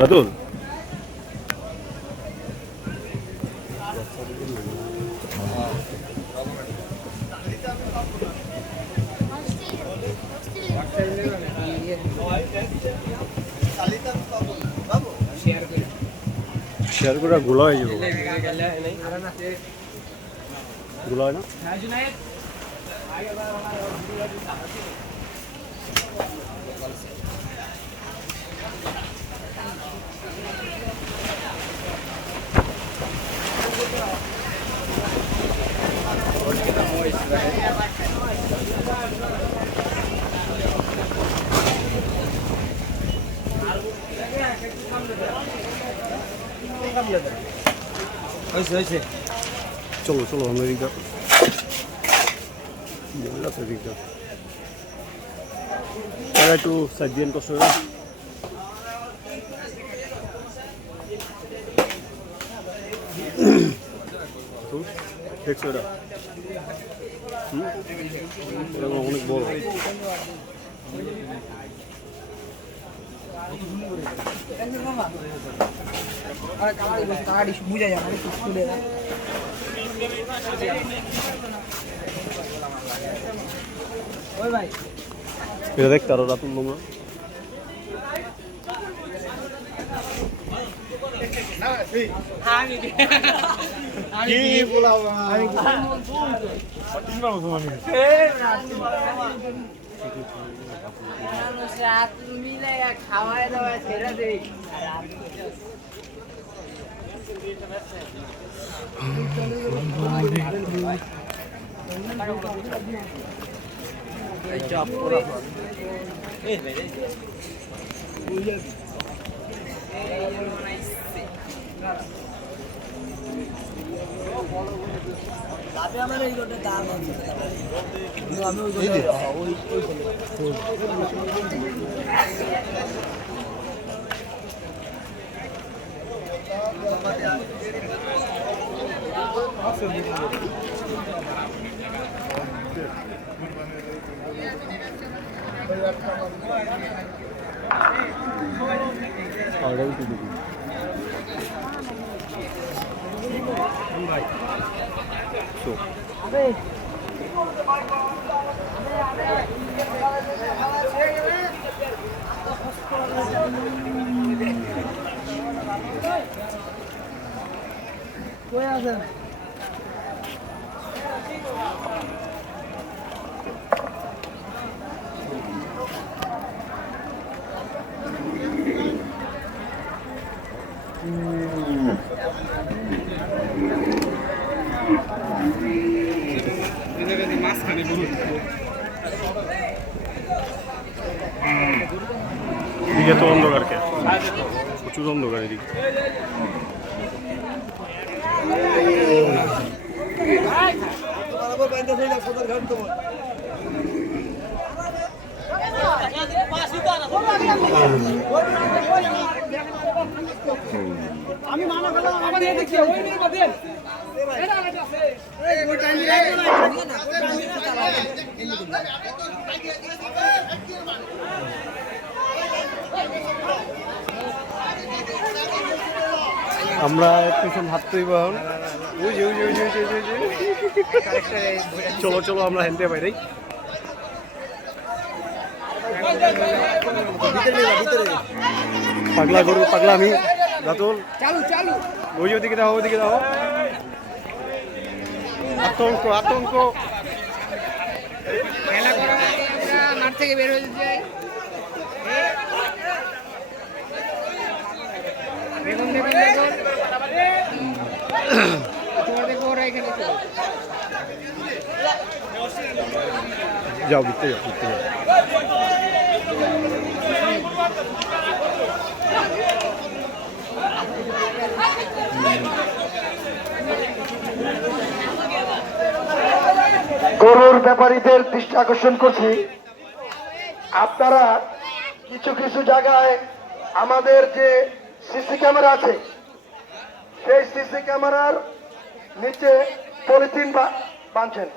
Ratul share করে গোলা হয়ে যাবো গোলা হয় না চলো চলো আমরা এদিকটা এদিকটা তারা একটু সাইড দিয়ে কষ্ট হবে দেখছো এটা অনেক বড় বুঝা যায় এটা দেখতে আরো রাতুল তোমরা খাওয়াই দাওয়া ছেড়ে দেই এদিকে তো অন্ধকার কে প্রচুর অন্ধকার এদিকে আমি মানা করলাম আমার এই দেখি ওই নিয়ে বাদেন এটা আলাদা আছে এই ওই টাইম আমরা পিছন হাঁটতেই পার চলো চলো আমরা হেনতে পারি পাগলা গরু পাগলা আমি রাতুল চালু চালু ওই ওদিকে দাও ওদিকে দাও আতঙ্ক আতঙ্ক খেলা করা আমরা মাঠ থেকে বের হয়ে যাই দেখুন দেখুন দেখুন তোমার দেখো ওরা এখানে যাও ভিতরে যাও ভিতরে যাও গরুর ব্যাপারীদের দৃষ্টি আকর্ষণ করছি, আপনারা কিছু কিছু জায়গায় আমাদের যে সিসি ক্যামেরা আছে সেই সিসি ক্যামেরার নিচে পলিথিন বাঁধছেন,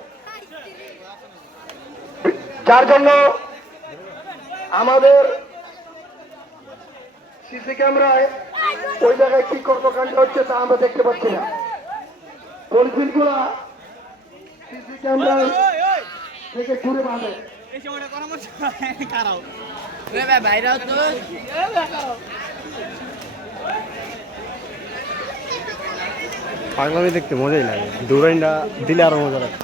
যার জন্য আমাদের সিসি ক্যামেরায় ওই জায়গায় কি কর্মকাণ্ড হচ্ছে তা আমরা দেখতে পাচ্ছি না। পলিথিন গুলা সিসি ক্যামেরা থেকে ঘুরে বাঁধে। পাগলামি দেখতে মজাই লাগে, দৌড়াইটা দিলে আরো মজা লাগে।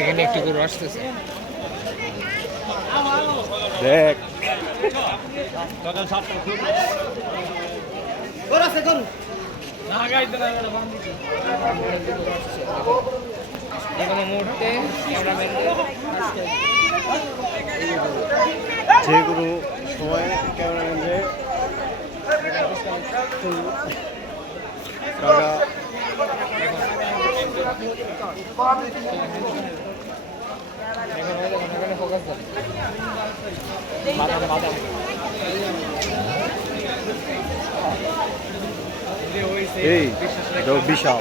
এখানে একটু করে আসতেছে। দেখ কোনো মুহূর্তে ক্যামেরাম্যান যে কোনো সময় ক্যামেরাম্যানদের এখানে ফোকাস দেন। বাদাম বাদাম এই বিশাল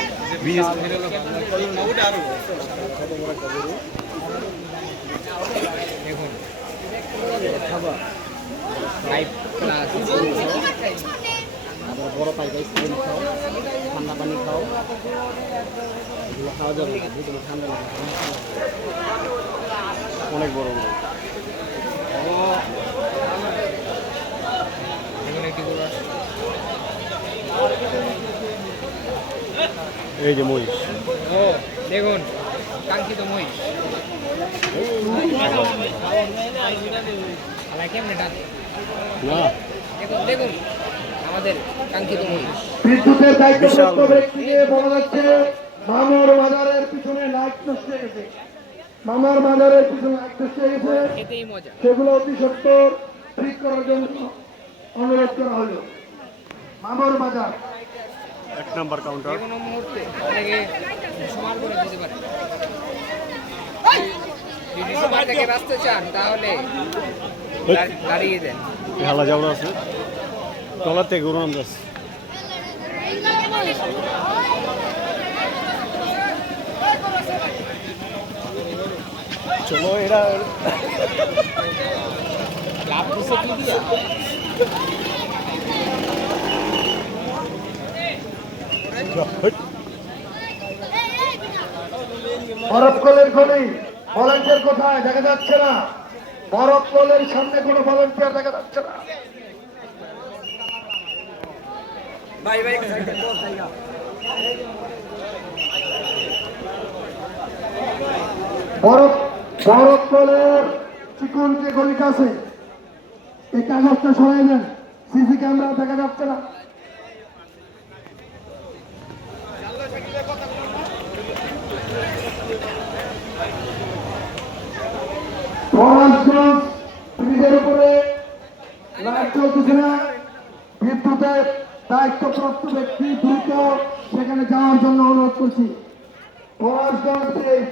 দেখুন লাইভ ক্লাস বড় পাইকারি স্প্রিং খাও, ঠান্ডা পানি খাও, এগুলো খাওয়া যাবে না, যেগুলো ঠান্ডা লাগে অনেক বড় বড়। দেখুন একটু করে এই যে মহিষ, ও দেখুন কাঙ্ক্ষিত মহিষ কেমনে টানে না দেখুন দেখুন আমাদের কাঙ্ক্ষিত মহিষ। বিদ্যুতের দায়িত্বপ্রাপ্ত বিশাল। ব্যক্তিকে বলা যাচ্ছে মামার বাজারের পিছনে লাইট নষ্ট হয়ে গেছে। মামার বাজারের পিছনে লাইট নষ্ট হয়ে গেছে, এতেই মজা। সেগুলো অতি সত্বর ঠিক করার জন্য অনুরোধ করা হলো। মামার বাজার 1 নাম্বার যে কাউন্টার। কোনো মুহূর্তে আপনাকে সমান করে দিতে পারে। যদি সবার থেকে বাঁচতে চান তাহলে দাঁড়িয়ে দেন। হালা যাওয়া আছে টলার থেকে গরু নামতে আছে। চলো এরা লাভ দিচ্ছে কি দিয়া? বরফকলের গলি ভলান্টিয়ার কোথায় দেখা যাচ্ছে না। বরফকলের সামনে কোনো ভলান্টিয়ার দেখা যাচ্ছে না। বরফকলের চিকন যে গলিটা আছে এই কাগজটা সরাই দেন, সিসি ক্যামেরা দেখা যাচ্ছে না। মহারাজগঞ্জ ব্রিজের উপরে লাইট চলতেছে না। বিদ্যুতের দায়িত্বপ্রাপ্ত ব্যক্তি দ্রুত সেখানে যাওয়ার জন্য অনুরোধ করছি। মহারাজগঞ্জ ব্রিজ